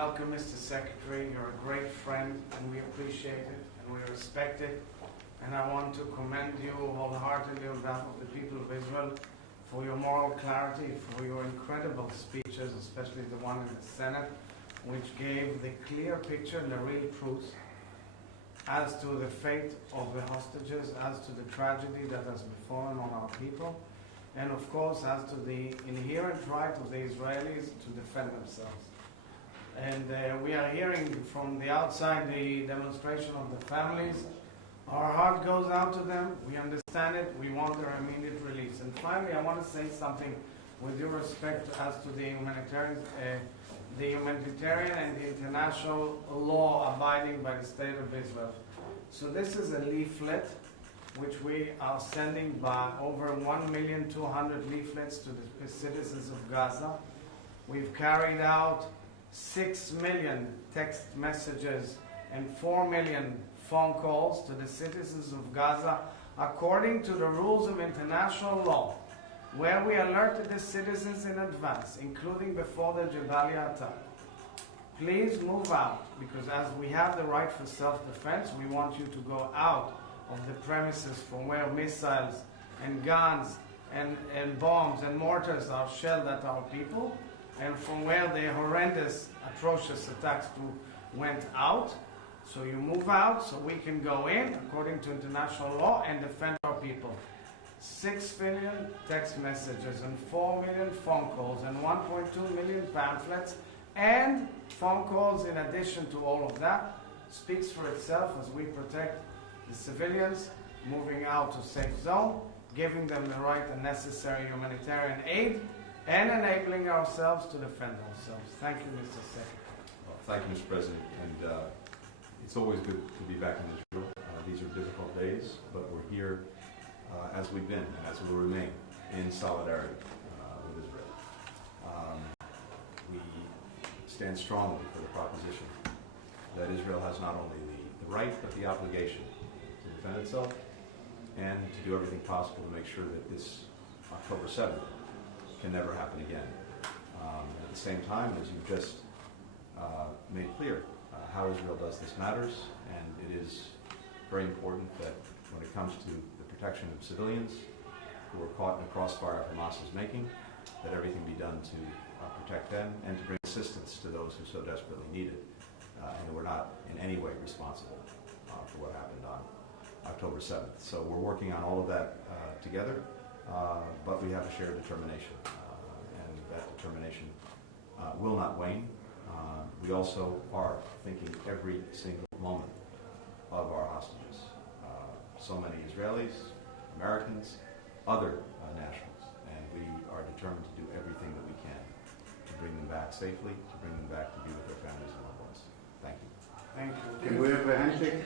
welcome, Mr. Secretary. You're a great friend, and we appreciate it, and we respect it. And I want to commend you wholeheartedly on behalf of the people of Israel for your moral clarity, for your incredible speeches, especially the one in the Senate, which gave the clear picture and the real truth as to the fate of the hostages, as to the tragedy that has befallen on our people, and of course as to the inherent right of the Israelis to defend themselves. And we are hearing from the outside the demonstration of the families. Our heart goes out to them. We understand it. We want their immediate release. And finally, I want to say something with due respect as to the humanitarian and the international law abiding by the State of Israel. So this is a leaflet which we are sending by over 1,200,000 leaflets to the citizens of Gaza. We've carried out 6 million text messages and 4 million phone calls to the citizens of Gaza according to the rules of international law, where we alerted the citizens in advance, including before the Jabalia attack. Please move out, because as we have the right for self-defense, we want you to go out of the premises from where missiles and guns and bombs and mortars are shelled at our people, and from where the horrendous, atrocious attacks went out. So you move out so we can go in according to international law and defend our people. 6 million text messages and 4 million phone calls and 1.2 million pamphlets and phone calls in addition to all of that speaks for itself as we protect the civilians, moving out to safe zone, giving them the right and necessary humanitarian aid, and enabling ourselves to defend ourselves. Thank you, Mr. Secretary. Well, thank you, Mr. President. And it's always good to be back in Israel. These are difficult days, but we're here as we've been and as we will remain in solidarity with Israel. We stand strongly for the proposition that Israel has not only the right but the obligation to defend itself and to do everything possible to make sure that this October 7th can never happen again. At the same time, as you've just made clear, how Israel does this matters, and it is very important that when it comes to the protection of civilians who are caught in the crossfire Hamas is making, that everything be done to protect them and to bring assistance to those who so desperately need it. And we're not in any way responsible for what happened on October 7th. So we're working on all of that together, but we have a shared determination, and that determination will not wane. We also are thinking every single moment of our hostages. So many Israelis, Americans, other nationals, and we are determined to do everything that we can to bring them back safely, to bring them back to be with their families and loved ones. Thank you. Thank you. Can we have a handshake?